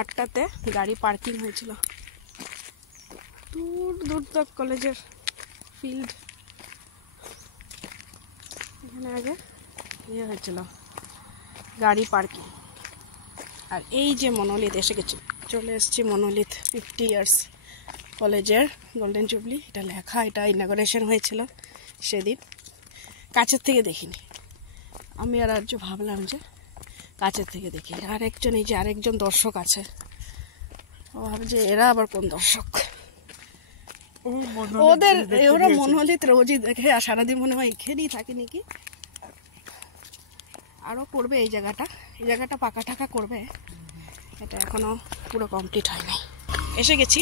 আটটাতে গাড়ি পার্কিং হয়েছিল, দূর দূর তক কলেজের ফিল্ড। এখানে আগে ইয়ে হয়েছিল গাড়ি পার্কিং। আর এই যে মনোলিথ এসে গেছে, চলে এসেছি মনোলিথ 50 ইয়ার্স কলেজের গোল্ডেন জুবলি। এটা লেখা, এটা ইনগরেশন হয়েছিল সেদিন। কাছের থেকে দেখিনি আমি, আর আর্য ভাবলাম যে কাছের থেকে দেখি। আরেকজন, এই যে আরেকজন দর্শক আছে, ও ভাবছে এরা আবার কোন দর্শক। ওদের ওরা মনোলিথ রোজই দেখে, আর সারাদিন মনে হয় এখানেই থাকে নাকি। আরও করবে এই জায়গাটা পাকা টাকা করবে, এটা এখনো পুরো কমপ্লিট হয়নি। এসে গেছি,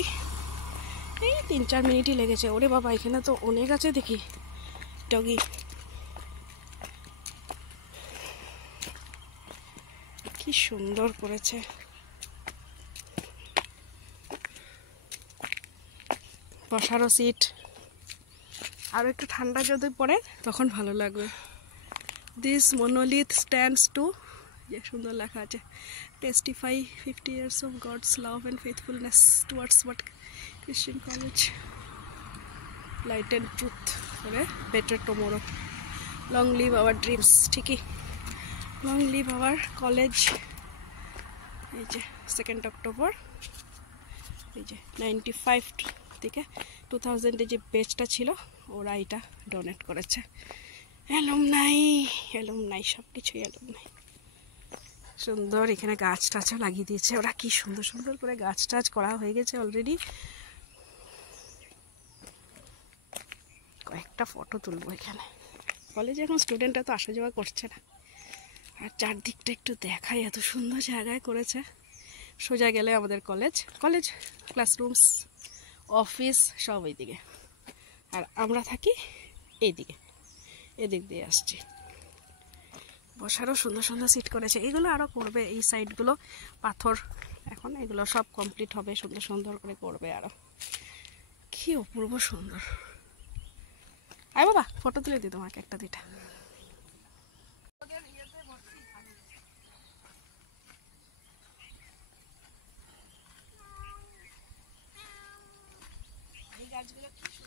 এই 3-4 মিনিটই লেগেছে। ওরে বাবা, এখানে তো অনেক আছে দেখি ডগি। কি সুন্দর করেছে, বসারও সিট। আরও একটু ঠান্ডা যদি পড়ে তখন ভালো লাগবে। দিস মনোলিথ স্ট্যান্ডস টু, যে সুন্দর লেখা আছে, testify 50 years of God's love and faithfulness towards what Christian college, light and truth for a better tomorrow. Long live our dreams. ঠিকই, long live our college. এই যে 2 অক্টোবর, এই যে 95 থেকে 2000 যে ব্যাচটা ছিল ওরা এটা ডোনেট করেছে। অ্যালুমনাই সব কিছুই অ্যালুমনাই। সুন্দর এখানে গাছ টাছও লাগিয়ে দিয়েছে ওরা, কি সুন্দর সুন্দর করে গাছ টাছ করা হয়ে গেছে অলরেডি। কয়েকটা ফটো তুলবো এখানে। কলেজে এখন স্টুডেন্টরা তো আসা যাওয়া করছে না। আর চারদিকটা একটু দেখাই, এত সুন্দর জায়গায় করেছে। সোজা গেলে আমাদের কলেজ ক্লাসরুমস, অফিস সব এইদিকে। আর আমরা থাকি এইদিকে, এদিক দিয়ে আসছি। বসারও সুন্দর সুন্দর সিট করেছে। এগুলো আরও করবে, এই সাইডগুলো পাথর, এখন এগুলো সব কমপ্লিট হবে, সুন্দর সুন্দর করে করবে আরও। কি অপূর্ব সুন্দর। আয় বাবা, ফটো তুলে দিই তোমাকে একটা দুইটা।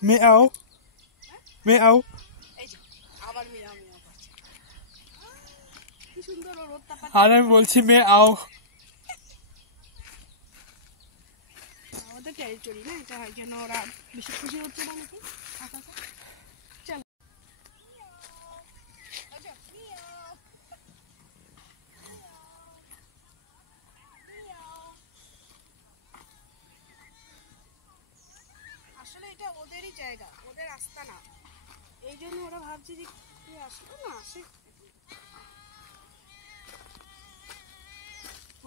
মেয়াও মেয়াও, এই যে আবার মিয়াও মিয়াও করছে, কি সুন্দর। রোদ তাপা, আর আমি বলছি মেয়াও। আমাদের টেরিটরি না এটা, এখানে ওরা বেশি খুশি হচ্ছে না নাকি। চলো আসলে এটা ওদেরই জায়গা, ওদের রাস্তা না, এই জন্য ওরা ভাবছে যে কি আসলো না আসে।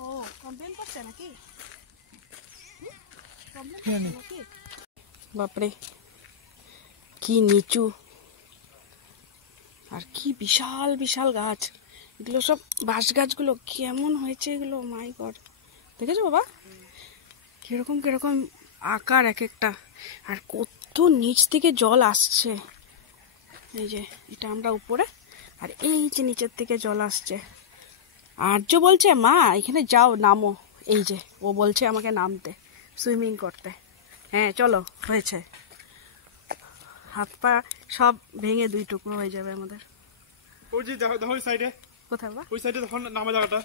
ও কমপ্লেন করছে নাকি, নাকি? বাপরে কি নিচু, আর কি বিশাল বিশাল গাছ। এগুলো সব বাঁশ গাছগুলো কেমন হয়েছে এগুলো, মাই গড। দেখেছো বাবা কিরকম কিরকম আকার এক একটা, আর কত নিচ থেকে জল আসছে। এই যে এটা আমরা উপরে, আর এই যে নিচের থেকে জল আসছে। আর্য বলছে মা এখানে যাও নামো, এই যে ও বলছে আমাকে নামতে, সুইমিং করতে। হ্যাঁ চলো, হয়েছে। হাত পা সব ভেঙে 2 টুকরো হয়ে যাবে আমাদের। ওই যে দেখো ওই সাইডে, কোথায় বা ওই সাইডে তখন নামা জায়গাটা,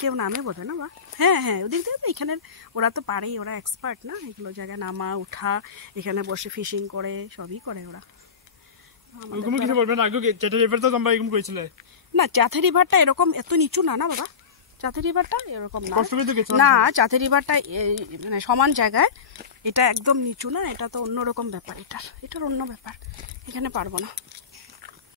কেউ নামে বোধ না বা। হ্যাঁ হ্যাঁ ওদিক থেকে এখানে ওরা তো পারেই, ওরা এক্সপার্ট না এগুলো জায়গায় নামা উঠা, এখানে বসে ফিশিং করে, সবই করে ওরা। কিছু বলবে না, আগে চেটে রিভার তো তোমরা এরকম করেছিলে না, চাথে রিভারটা এরকম এত নিচু না, না বাবা চাথে রিভারটা এরকম না। কষ্ট করে তো গেছো না, চাথে রিভারটা মানে সমান জায়গায়, এটা একদম নিচু না, এটা তো অন্যরকম ব্যাপার, এটার অন্য ব্যাপার, এখানে পারবো না।